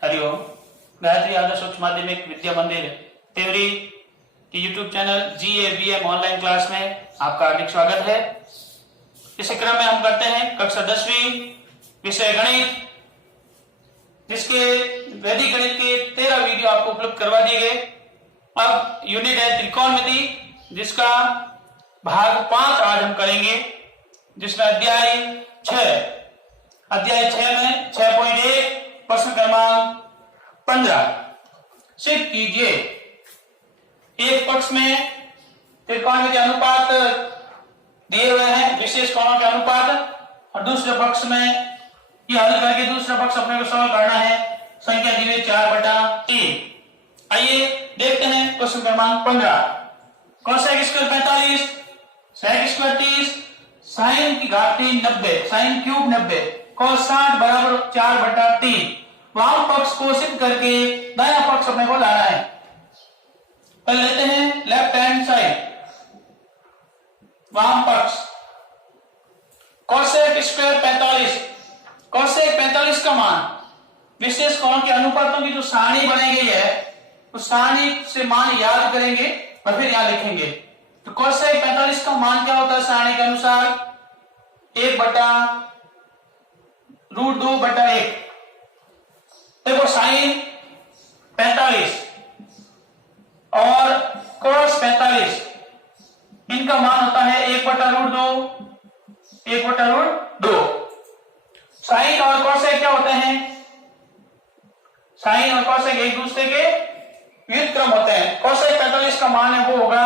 हरिओम। गायत्री आदर्श उच्च माध्यमिक विद्या मंदिर तेवरी के YouTube channel GAVM online class में आपका हार्दिक स्वागत है। इस क्रम में हम करते हैं कक्षा 10वीं विषय गणित, जिसके वैदिक गणित के 13 वीडियो आपको उपलब्ध करवा दिए गए। अब यूनिट है त्रिकोणमिति, जिसका भाग 5 आज हम करेंगे, जिसमें अध्याय 6 में 6.1 प्रश्न क्रमांक 15 सिद्ध कीजिए। एक पक्ष में त्रिकोणमिति अनुपात दिए हुए हैं, विशेष कोणों के अनुपात, और दूसरे पक्ष में ये हल करके दूसरा पक्ष अपने को सॉल्व करना है। संख्या दी हुई 4/3। आइए देखते हैं प्रश्न क्रमांक 15। Cosec square 45, sec square 30, sine की घात 3 90, साइन क्यूब 90, cos 60 बराबर 4/3। वाम पक्ष को सिद्ध करके दायां पक्ष अपने को लाना है। पहले लेते हैं लेफ्ट हैंड साइड, वाम पक्ष। कोसेक स्क्वायर 45, कोसेक 45 का मान विशेष कोण के अनुपातों की जो सारणी बनाई गई है, उस सारणी से मान याद करेंगे और फिर यहां लिखेंगे। तो कोसेक 45 का मान क्या होता है सारणी के अनुसार? 1/√2/1। देखो साइन 45 और cos 45, इनका मान होता है 1/√2। साइन और कोसेक क्या होते हैं? साइन और कोसेक एक दूसरे के व्युत्क्रम होते हैं। कोसेक 45 का मान है वो होगा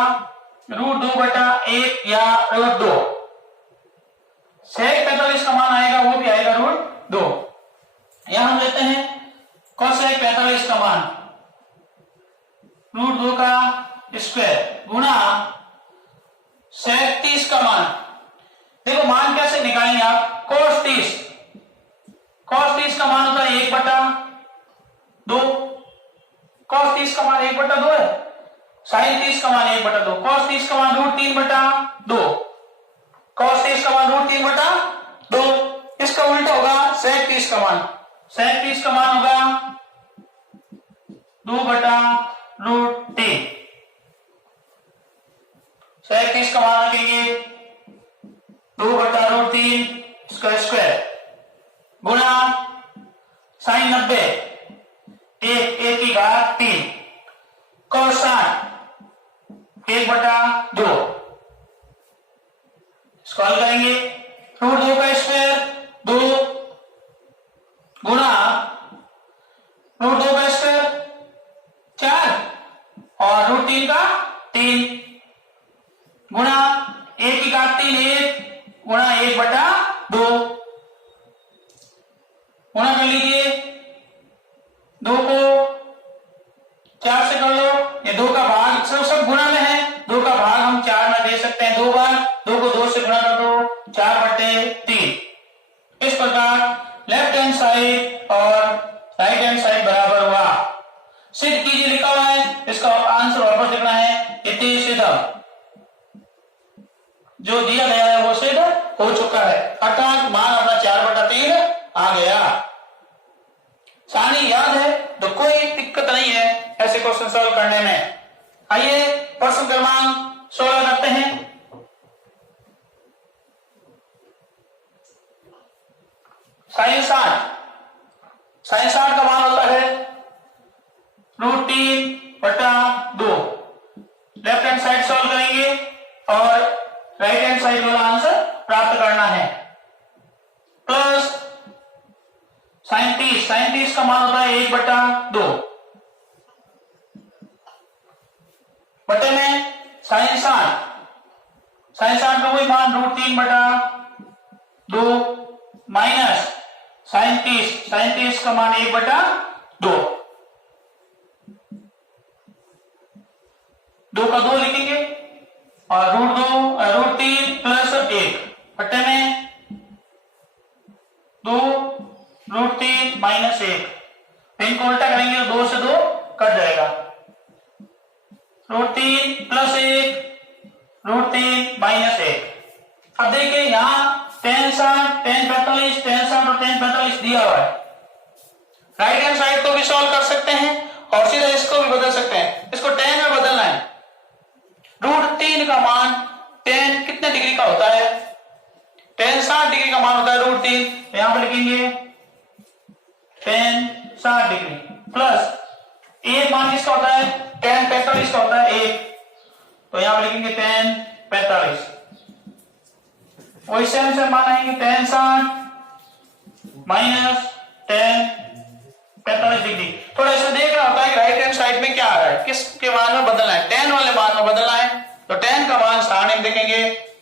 √2/1 या √2। सेक 45 का मान आएगा वो भी आएगा √2। यहां हम लेते हैं कोसेक 45 का मान √2 का स्क्वायर गुणा सेक 30 का मान। देखो मान कैसे निकालेंगे आप? cos 30 का मान होता है 1/2। cos 30 का मान 1/2 है। साइन 30 का मान 1/2। cos 30 का मान √3/2। cos 30 का मान √3/2। इसका उल्टा होगा सेक 30 का मान। सेक 30 का मान होगा 2/√3। सेक 30 का मान रखेंगे 2/√3 इसका स्क्वायर गुणा साइन 90 1 की घात 3, cos 60 1/2। इसको हल करेंगे। √2 का स्क्वायर 2 गुणा √2 का स्क्वायर 4 और √3 का 3 गुणा 1 की घात 3 1 गुणा 1/2। गुणा कर लीजिए, 2 को 4 से कर लो, ये 2 का भाग सब गुणा में है। 2 का भाग हम 4 में दे सकते हैं 2 बार। 2 को 2 से गुणा कर दो, 4/3। इस प्रकार लेफ्ट हैंड साइड और राइट हैंड साइड बराबर हुआ। सिद्ध कीजिए लिखा हुआ है, इसका आंसर वापस लिखना है। इति सिद्धम, जो दिया गया है वो सिद्ध हो चुका है, अर्थात मान अपना 4/3 आ गया। सारणी याद है तो कोई दिक्कत नहीं है ऐसे क्वेश्चन सॉल्व करने में। आइए प्रश्न क्रमांक 16 करते हैं। साइन 60 का मान होता है √3/2। लेफ्ट हैंड साइड सॉल्व करेंगे और राइट हैंड साइड वाला आंसर प्राप्त करना है। प्लस साइन 30 का मान होता है 1/2 बटे में साइन 60 का वही मान √3/2 माइनस साइन 30 का मान 1/2। 2 का 2 लिखेंगे और √3 प्लस 1 बटे में 2 √3 माइनस 1। इनको उल्टा करेंगे तो 2 से 2 कट जाएगा। √3 प्लस 1 √3 माइनस 1। अब देखिए यहां tan 60 tan 45 tan 60 और tan 45 दिया हुआ है। राइट हैंड साइड को भी भी सॉल्व कर सकते हैं और सीधा इसको भी बदल सकते हैं। इसको tan में बदलना है। √3 का मान tan कितने डिग्री का होता है? tan 60 डिग्री का मान होता है √3। तो यहां पर लिखेंगे tan 60 डिग्री प्लस एक मान किसका होता है? tan 45 का होता है 1। तो यहां पर लिखेंगे tan 45। वही सेम से मान आएंगे tan 60 माइनस tan 45 डिग्री। थोड़ा ऐसा देखना होता है कि राइट हैंड साइड में क्या आ रहा है, किसके मान में बदलना है, tan वाले मान में बदलना है। तो tan का मान 60 देखेंगे,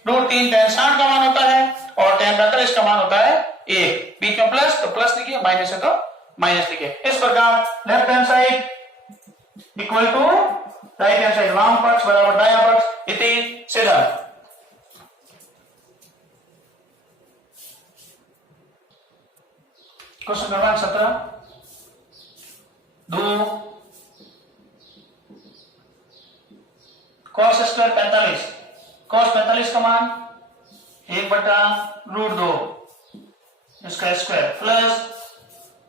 √3 tan 60 का मान होता है और tan 45 का मान होता है 1। बीच में प्लस तो प्लस लिखिए, माइनस है तो माइनस लिखिए। इस प्रकार left hand side equal to right hand side, वाम पक्ष बराबर दायां पक्ष इति सिद्धांत। क्वेश्चन क्रमांक 17 2 cos स्क्वायर 45, cos 45 का मान 1/√2 इसका स्क्वायर प्लस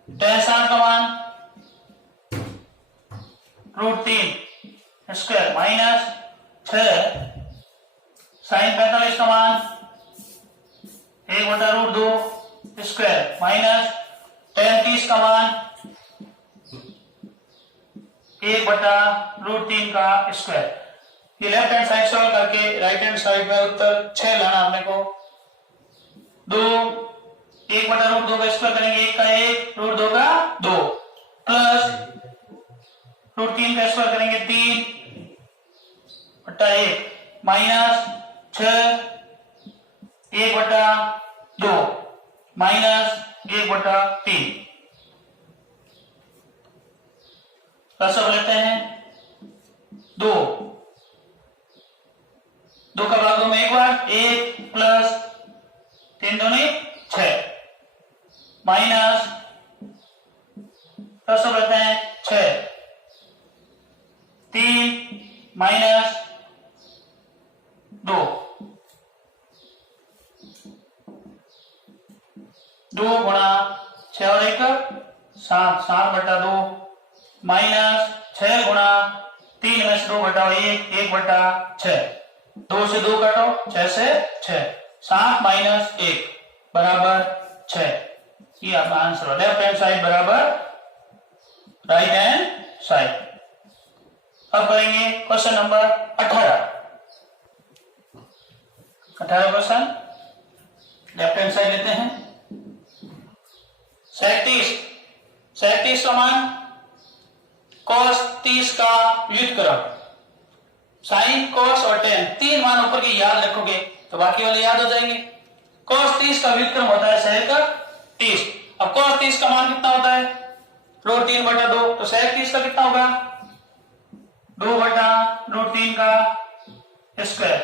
tan 60 का मान √3 स्क्वायर माइनस 6 sin 45 का मान 1/√2 स्क्वायर माइनस tan 30 का मान 1/√3 का स्क्वायर। ये लेफ्ट हैंड साइड सॉल्व करके राइट हैंड साइड में उत्तर 6 लाना अपने को। 2 1/√2 का स्क्वायर करेंगे, 1 का 1 √2 का 2 प्लस √3 का स्क्वायर करेंगे 3/1 माइनस 6 1/2 माइनस 1/3। सब लेते हैं 2 का भागों में एक बार 1 प्लस 3 दूनी 6 माइनस सब लेते हैं 6 3 माइनस 2 गुणा 6 और 1 7 7/2 माइनस 6 गुणा 3 में से 2 घटाओ 1 1/6 2 से 2 काटो 6 से 6 7 माइनस 1 बराबर 6। ये आपका आंसर है। लेफ्ट हैंड साइड बराबर राइट हैंड साइड। अब करेंगे question number 18 question left hand side लेते हैं। 37 का मान cos 30 का व्युत्क्रम, साइन cos और tan 3 मान ऊपर के याद रखोगे तो बाकी वाले याद हो जाएंगे। cos 30 का व्युत्क्रम होता है sec 30। अब cos 30 का मान कितना होता है? √3/2। तो sec 30 का कितना होगा? 2/√3 का स्क्वायर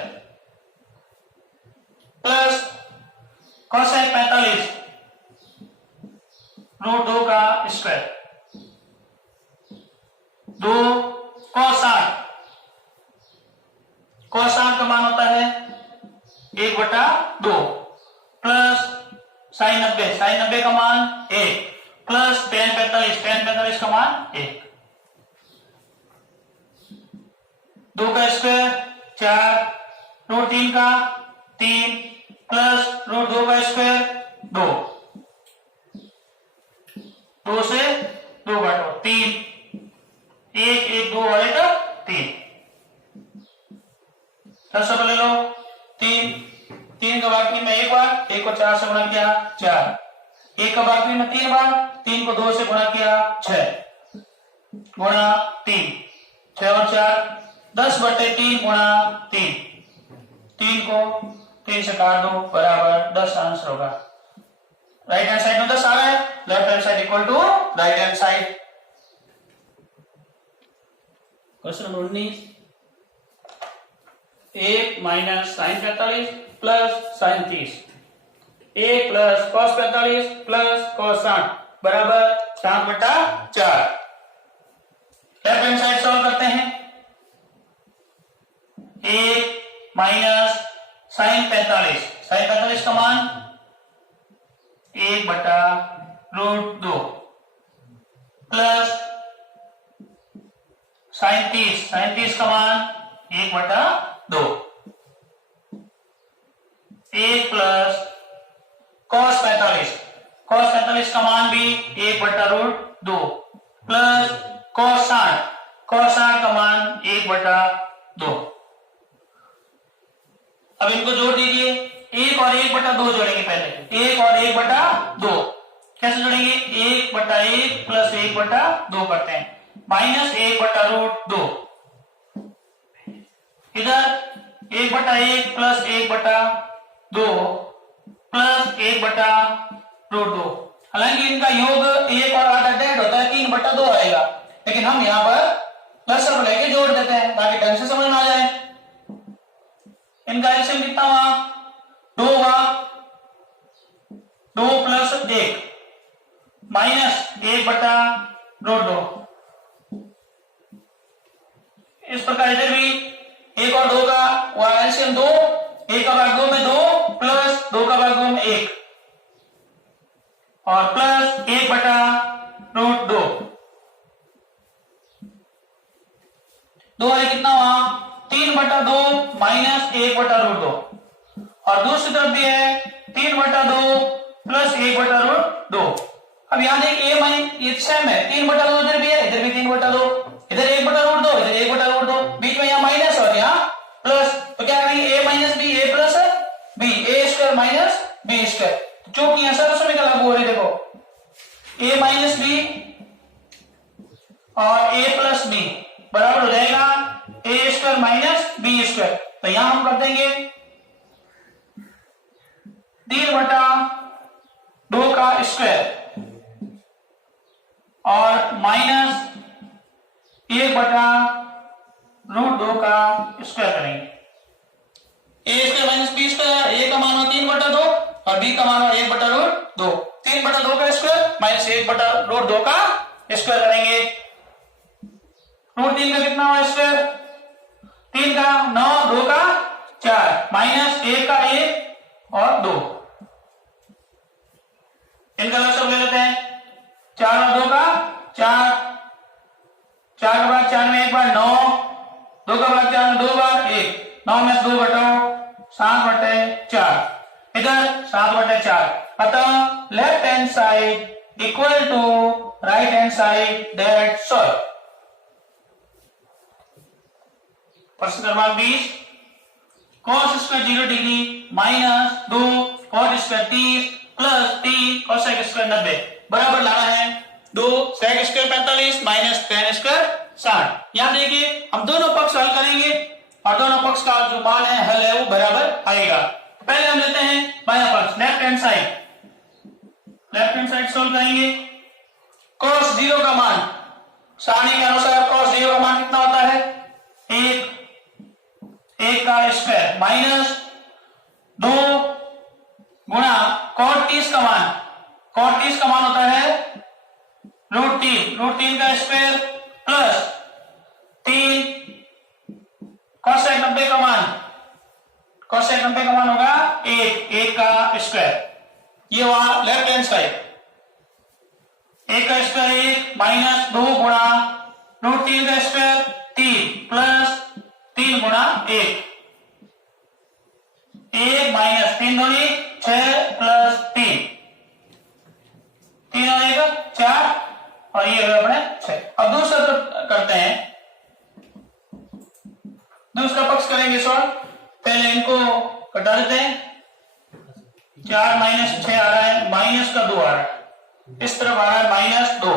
प्लस cosec 45 √2 का स्क्वायर 2 cos 60 का मान होता है 1/2 प्लस sin 90 का मान 1 प्लस tan 45 का मान 1। 2 का स्क्वायर 4 √3 का 3 प्लस √2 का स्क्वायर 2 से 2 घटाओ 3 1 1 2 और 1 3 सब ले लो। 3 का बाकी में एक बार 1 को 4 से गुणा किया 4, 1 का बाकी में 3 बार 3 को 2 से गुणा किया 6 गुणा 3 6 और 4 10/3 गुणा 3 को 3 से काट दो बराबर 10 आंसर होगा। राइट हैंड साइड में 10 आ रहा है, left hand side equal to right hand side. Question number 19 1 minus sine 45 plus sine 30 1 plus cos 45 plus cos 60 बराबर 7/4। लेफ्ट हैंड साइड सॉल्व करते हैं। 1 माइनस साइन 45 का मान 1/√2 प्लस 37 का मान 1/2, 1 प्लस cos 45 का मान भी 1/√2 प्लस cos 60 का मान 1/2। अब इनको जोड़ दीजिए, 1 और 1/2 जोड़ेंगे पहले, 1 और 1/2 कैसे जोड़ेंगे, 1/1 प्लस 1/2 करते हैं, माइनस 1/√2, इधर 1/1 प्लस 1/2 प्लस 1/√2। हालांकि इनका योग 1 और आधा डेढ़ होता है, 3/2 आएगा, लेकिन हम यहाँ पर प्लस और लेके जोड़ देते हैं ताकि ढंग से समझ में आ जाए। इनका एलसीएम कितना हुआ, 2 हुआ, 2 प्लस 1 माइनस 1/√2। इस प्रकार इधर भी 1 और 2 का हुआ एलसीएम 2, 1 का भाग 2 में 2 प्लस 2 का भाग 2 में 1 और प्लस 1/√2। 2 वाले कितना हुआ, 3/2 माइनस 1/√2 और दूसरी तरफ भी है 3/2 प्लस 1/√2। अब यहां देखिए ये सेम है, 3/2 इधर भी है, इधर भी 3/2, इधर 1/√2, इधर 1/√2, बीच में यहाँ माइनस और यहाँ प्लस, तो क्या करेंगे a minus B a plus B, A square minus B square, चूंकि यहां सरल समीकरण लागू हो रही है, देखो a माइनस बी और a प्लस बी बराबर हो जाएगा a square minus B square. तो यहां हम कर देंगे 3/2 का स्क्वायर और माइनस 1/√2 का स्क्वायर करेंगे। a square minus B square, a का मान हो 3/2 और b का मान हो 1/√2, 3/2 का स्क्वायर माइनस 1/√2 का स्क्वायर करेंगे। √3 का कितना हुआ स्क्वायर, 3 का 9, 2 का 4 माइनस 1 का 1 और 2। इनका लक्ष्य ले लेते हैं, 4 और 2 का 4, 4 का भाग 4 में 1 बार 9, 2 का भाग 4 में 2 बार 1, 9 में 2 घटाओ 7/4, इधर 7/4। अतः left hand side equal to right hand side, that solve. प्रश्न क्रमांक 20, cos square 0 degree minus 2 cot square 30 plus 3 cosec square 90 बराबर लाना है 2 sec square 45 minus tan square 60। यहां देखिए हम दोनों पक्ष हल करेंगे और दोनों पक्ष का जो मान है हल है वो बराबर आएगा। पहले हम लेते हैं बायां पक्ष, लेफ्ट हैंड साइड सोल्व करेंगे। cos 0 का मान सारणी के अनुसार cos 0 का मान कितना होता है, 1 का स्क्वायर माइनस 2 गुणा cot 30 का मान होता है √3 का स्क्वायर प्लस 3 cosec 90 का मान होगा 1 का स्क्वायर। ये हुआ लेफ्ट हैंड साइड, 1 का स्क्वायर 1 माइनस 2 गुणा √3 का स्क्वायर 3 प्लस 3 गुणा 1 माइनस 3 दूनी 6 प्लस 3 और 1 4 और ये अपने 6। अब दूसरा तो करते हैं, दूसरा पक्ष करेंगे सॉल्व। पहले इनको कटा देते हैं, 4 माइनस 6 आ रहा है, माइनस का 2 आ रहा है, इस तरफ आ रहा है माइनस 2।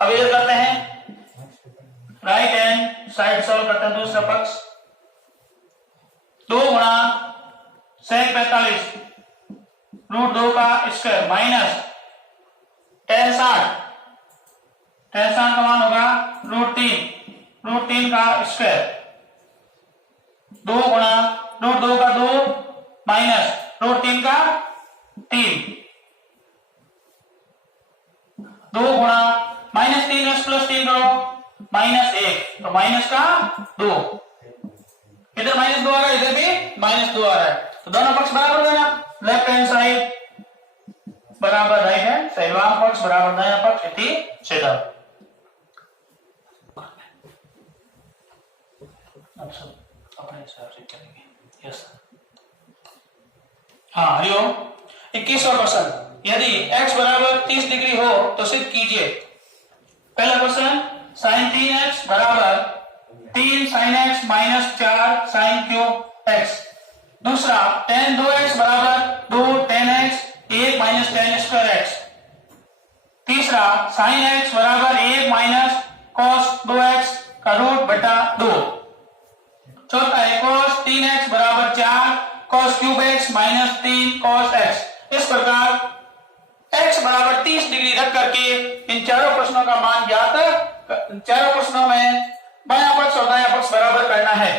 अब इधर करते हैं राइट हैंड साइड सॉल्व करते हैं, दूसरा पक्ष 2 गुणा sec 45 √2 का स्क्वायर माइनस tan 60 का मान होगा √3 का स्क्वायर, 2 गुणा √2 का 2 माइनस √3 का 3, 2 गुणा माइनस 3 प्लस 3 करो माइनस 1, तो माइनस का 2, इधर माइनस 2 आ रहा है, इधर भी माइनस 2 आ रहा है, तो दोनों पक्ष बराबर हो गया। लेफ्ट हैंड साइड बराबर राइट हैंड साइड, वाम पक्ष बराबर दायां पक्ष इति छेदः। अपने हिसाब से करेंगे। यस हाँ हरिओम। 21वां क्वेश्चन, यदि x बराबर 30 डिग्री हो तो सिद्ध कीजिए। पहला क्वेश्चन, sin 3x बराबर 3 sin x minus 4 sin cube x। दूसरा, tan 2x बराबर 2 tan x 1 minus tan square x। तीसरा, sin x बराबर 1 माइनस cos 2x का रूट बटा 2। चौथा है cos 3x बराबर 4 cos cube x minus 3 cos x। इस प्रकार x बराबर 30 डिग्री रख करके इन चारों प्रश्नों का मान ज्ञात, चारों प्रश्नों में बायां पक्ष और दायां पक्ष बराबर करना है।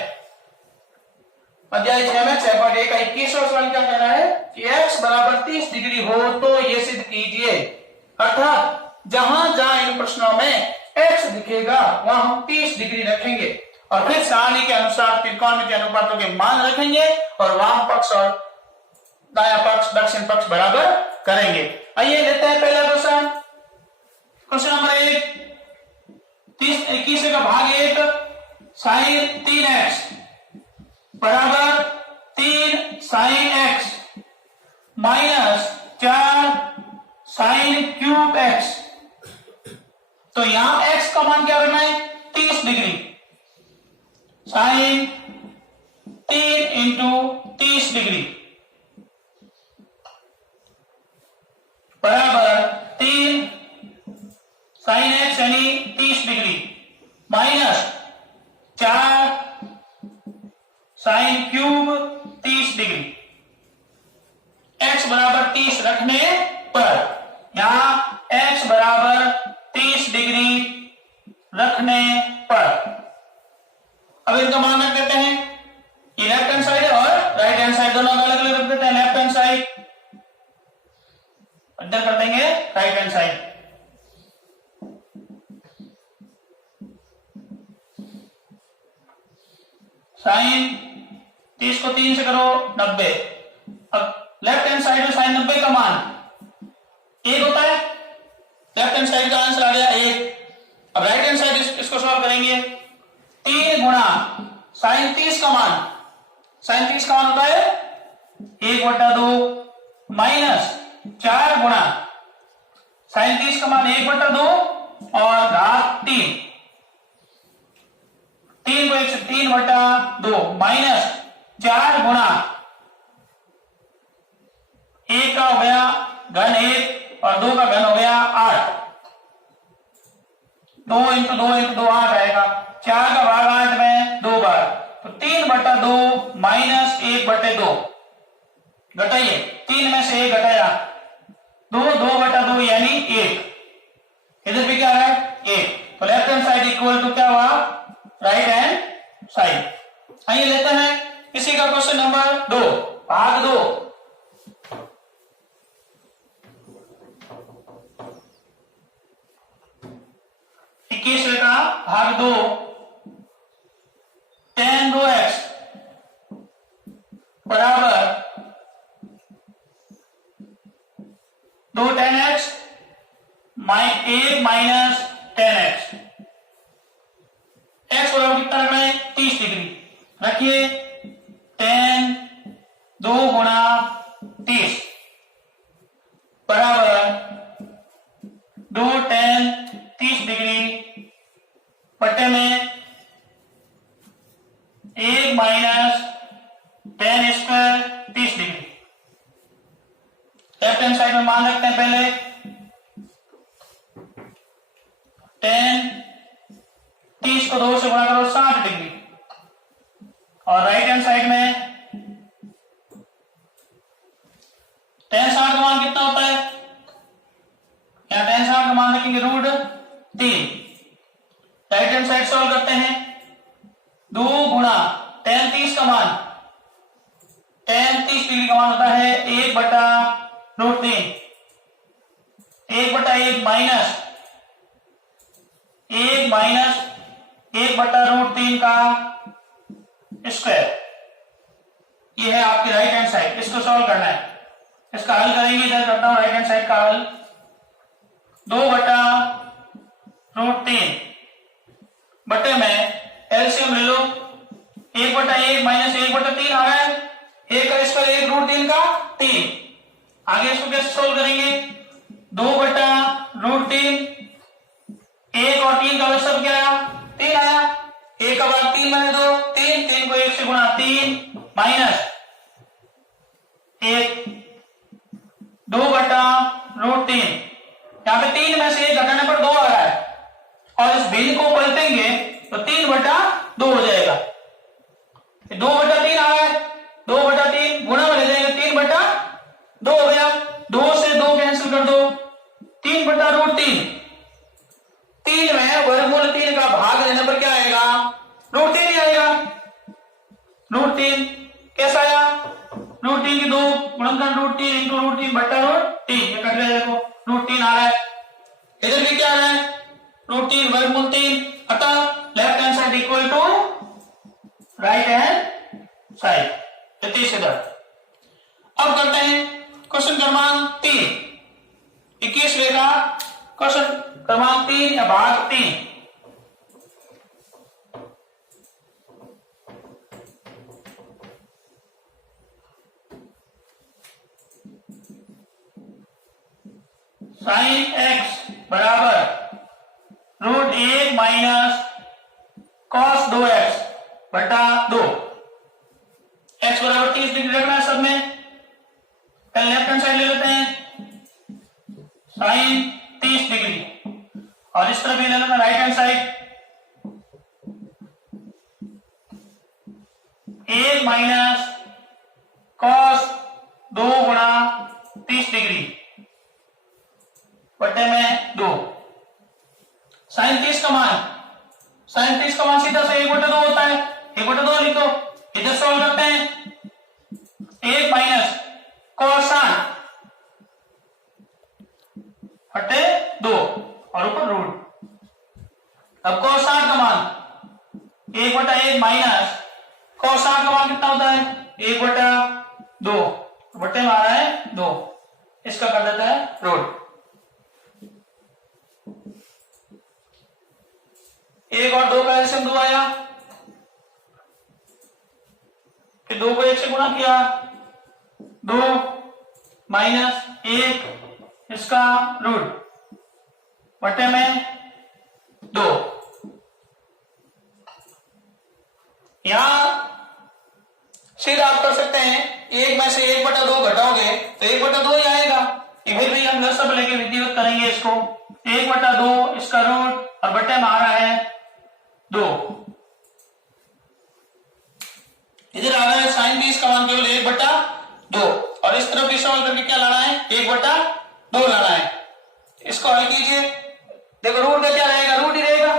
अध्याय 6 में 6.1 का 21वां सवाल क्या कह रहा है कि x बराबर 30 डिग्री हो तो ये सिद्ध कीजिए। अर्थात जहां जहां इन प्रश्नों में x दिखेगा वहां हम 30 डिग्री रखेंगे और फिर सारणी के अनुसार त्रिकोणमितीय अनुपातों के मान रखेंगे और वाम पक्ष और दायां पक्ष दक्षिण पक्ष बराबर करेंगे। आइए लेते हैं पहला क्वेश्चन। क्वेश्चन नंबर 1, 21 का भाग 1, sin 3x बराबर 3 sin x minus 4 sin cube x। तो यहां x का मान क्या करना है 30 डिग्री। sin 3 इंटू 30 डिग्री बराबर 3 sin x यानी 30 degree minus 4 sin cube 30 degree. x बराबर 30 रखने पर यहां x बराबर 30 डिग्री रखने पर अब इनका मान रख देते हैं। ये लेफ्ट हैंड साइड और राइट हैंड साइड दोनों अलग अलग रख देते हैं। लेफ्ट हैंड साइड इधर कर देंगे राइट हैंड साइड। साइन 30 को 3 से करो 90। अब लेफ्ट हैंड साइड में साइन 90 का मान 1 होता है। लेफ्ट हैंड साइड का आंसर आ गया 1। अब राइट हैंड साइड इसको सॉल्व करेंगे। 3 गुणा साइन 30 का मान, साइन 30 का मान होता है 1/2 माइनस 4 गुणा साइन 30 का मान 1/2 और घात 3। 3 को 1 से 3/2 माइनस 4 गुणा 1 का हो गया घन 1 और 2 का घन हो गया 8। 2 इंटू 2 इंटू 2 8 आएगा। 4 का भाग 8 में 2 बार, तो 3/2 माइनस 1/2 घटाइए। 3 में से 1 घटाया 2, 2/2 यानी 1। इधर भी क्या है 1। तो left hand side equal to क्या हुआ राइट हैंड साइड। आइए लेते हैं इसी का क्वेश्चन नंबर 2 भाग 2। का भाग 2, tan 2x बराबर 2 tan x 1 minus tan x। x बराबर कितना रखना है 30 डिग्री रखिए। tan 2 गुणा 30 बराबर 2 tan 30 डिग्री बटे में 1 minus tan square 30 degree. Left hand side में मान रखते हैं पहले। tan 30 को 2 से गुणा करो 60 डिग्री और राइट हैंड साइड में tan 60 का मान कितना होता है, यहां tan 60 का मान रखेंगे √3। राइट हैंड साइड सॉल्व करते हैं। 2 गुणा tan 30 का मान, tan 30 डिग्री का मान होता है 1/√3। 1/1 माइनस 1 माइनस 1/√3 का स्क्वायर। ये है आपकी राइट हैंड साइड। इसको सॉल्व करना है। इसका हल करेंगे, इधर करता हूं राइट हैंड साइड का हल। 2/√3 बटे में एलसीएम ले लो, 1/1 माइनस 1/3 आ गया, 1 का स्क्वायर 1√3 का 3। आगे इसको कैसे सोल्व करेंगे, 2/√3, 1 और 3 का लसब क्या आया, 3 आया, 1 का बाद 3 मैंने 2, 3 को 1 से गुणा 3 माइनस 1, 2/√3, यहां पे 3 में से 1 घटाने पर 2 आ रहा है, और इस भिन्न को पलटेंगे तो 3/2 हो जाएगा। 2/3 आ गया, 2/3 गुणा में ले जाएंगे, 3/2 हो गया, 2 से 2 कैंसिल कर दो, 3/√3, 3 में वर्गमूल 3 का भाग देने पर क्या आएगा, √3 ही आएगा। √3 कैसा आया, √3 की 2 गुणनखंड √3 इंटू √3/√3, ये कट गया, देखो √3 आ रहा है, इधर भी क्या आ रहा है, √3 वर्गमूल 3, अतः left hand side equal to right hand side, इधर। अब करते हैं क्वेश्चन क्रमांक 3, 21वें का क्वेश्चन क्रमांक 3 या भाग 3। sin x बराबर √1 माइनस cos 2x बटा 2। x बराबर 30 डिग्री रखना है सब में। पहले लेफ्ट हैंड साइड ले लेते हैं, sin 30 डिग्री, और इस तरफ भी ले लेते हैं right hand side, 1 minus cos 2 गुणा 30 डिग्री बटे में 2। sin 30 का मान सीधा से 1/2 होता है, 1/2 लिख दो, इधर सॉल्व करते हैं, 1 माइनस cos 60 बटे 2 और ऊपर रूट। अब cos 60 का मान 1/1 माइनस cos 60 का मान कितना होता है, 1/2, बटे में आ रहा है 2, इसका कर देता है रूट। 1 और 2 का एलसीएम 2 आया, फिर 2 को 1 से गुणा किया, 2 माइनस 1 इसका रूट बटे में 2। यहां सीधा आप कर सकते हैं, 1 में से 1/2 घटाओगे तो 1/2 ही आएगा, फिर भी हम लसब लेके विधिवत करेंगे इसको, 1/2 इसका रूट और बटे में आ रहा है 2। इधर आ रहा है sin 20 का मान केवल 1/2, और इस तरफ भी सॉल्व करके क्या लाना है, 1/2 लाना है। इसको हल कीजिए, देखो रूट का क्या रहेगा, रूट ही रहेगा,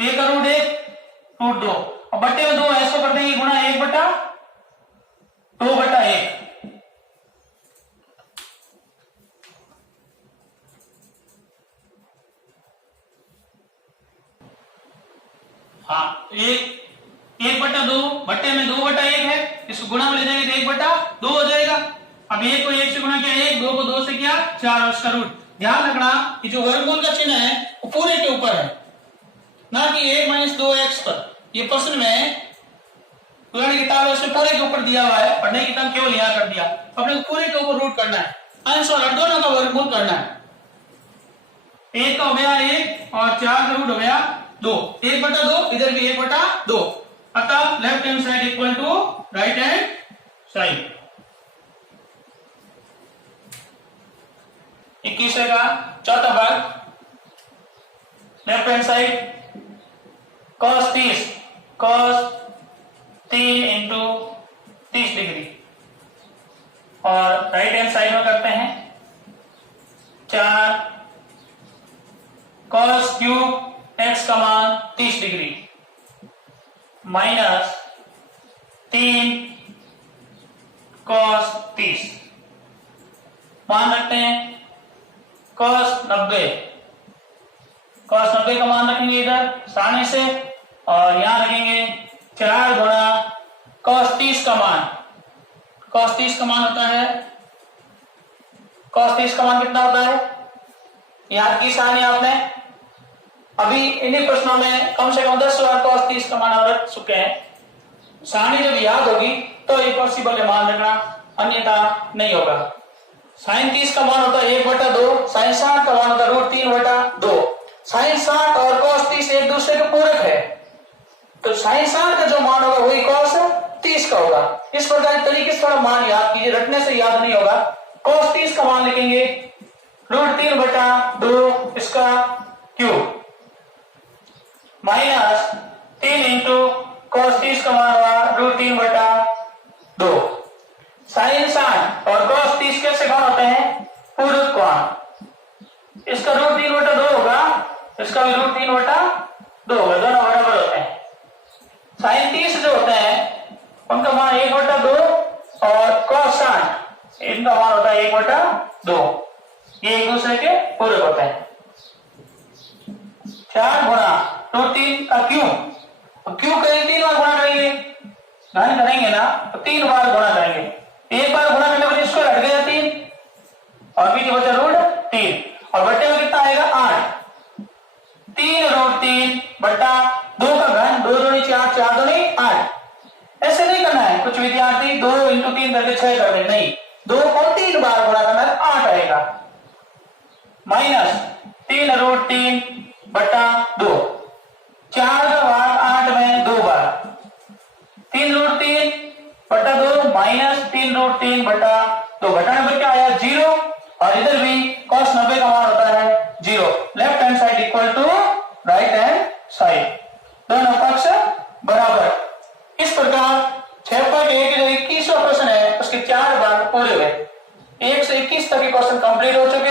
1 का रूट 1, रूट 2, और बटे में 2 ऐसा कर देंगे गुणा 1/2/1। हाँ, 1/2 बटे में 2/1 है, इसको गुणा में ले जाएंगे तो 1/2 हो जाएगा। अब 1 को 1 से गुणा किया 1, 2 को 2 से किया 4, और उसका रूट। ध्यान रखना कि जो वर्गमूल का चिन्ह है वो पूरे के ऊपर है, ना कि 1 - 2x पर। ये प्रश्न में पुरानी किताब है उसमें पूरे के ऊपर दिया हुआ है, पढ़ने की किताब केवल यहाँ कर दिया, अपने को पूरे के ऊपर रूट करना है, अंश और दोनों का वर्गमूल करना है। 1 का हो गया 1 और 4 का रूट हो गया 2, 1/2, इधर भी 1/2, अतः left hand side equal to right hand side. 21वें का चौथा भाग, left hand side cos 3 into 30 degree, और राइट हैंड साइड में करते हैं 4 cos क्यूब x का मान 30 डिग्री माइनस 3 cos 30, मान रखते हैं cos 90 का मान रखेंगे इधर सामने से, और यहां रखेंगे 4 गुणा cos 30 का मान, cos 30 का मान होता है cos 30 का मान कितना होता है? याद की सारणी आपने अभी इन्हीं प्रश्नों में कम से कम 10 बार cos 30 का मान आप रख चुके हैं। सारणी जब याद होगी तो ये पॉसिबल है मान रखना, अन्यथा नहीं होगा। sin 30 का मान होता है 1/2, sin 60 का मान होता है √3/2। sin 60 और cos 30 एक दूसरे के पूरक है, तो sin 60 का जो मान होगा वही cos 30 का होगा। इस प्रकार तरीके से थोड़ा मान याद कीजिए, रटने से याद नहीं होगा। cos 30 का मान लिखेंगे √3/2 इसका क्यूब माइनस 3 इंटू cos 30 का मान हुआ √3/2। sin 60 और cos 30 कैसे कोण होते हैं? पूरक कोण। इसका √3/2 होगा, इसका भी √3/2 होगा, दोनों बराबर होते हैं। sin 30 जो होते हैं उनका मान 1/2 और cos 60 इनका मान होता है 1/2। ये एक दूसरे के पूरक होते हैं। 4 गुणा √3 का क्यूब, क्यूब करेंगे 3 बार गुणा करेंगे, घन करेंगे ना तो 3 बार गुणा करेंगे। एक बार गुणा करने पर इसको हट गया 3 और बीच बचा √3 और बटे में कितना आएगा 8। 3√3/2 का घन 2 दूनी 4, 4 दूनी 8। ऐसे नहीं करना है, कुछ विद्यार्थी 2 इंटू 3 करके 6 कर दे, नहीं, 2 को 3 बार गुणा करना है 8 आएगा। माइनस 3√3/2, 4 का भाग 8 में 2 बार, 3√3/2 माइनस 3√3/2, घटाने पर क्या आया 0, और इधर भी cos 90 का मान होता है 0। Left hand side equal to right hand side, दोनों पक्ष बराबर। इस प्रकार 6.1 जो 21वां क्वेश्चन है उसके 4 भाग पूरे हुए। 1 से 21 तक के क्वेश्चन कंप्लीट हो चुके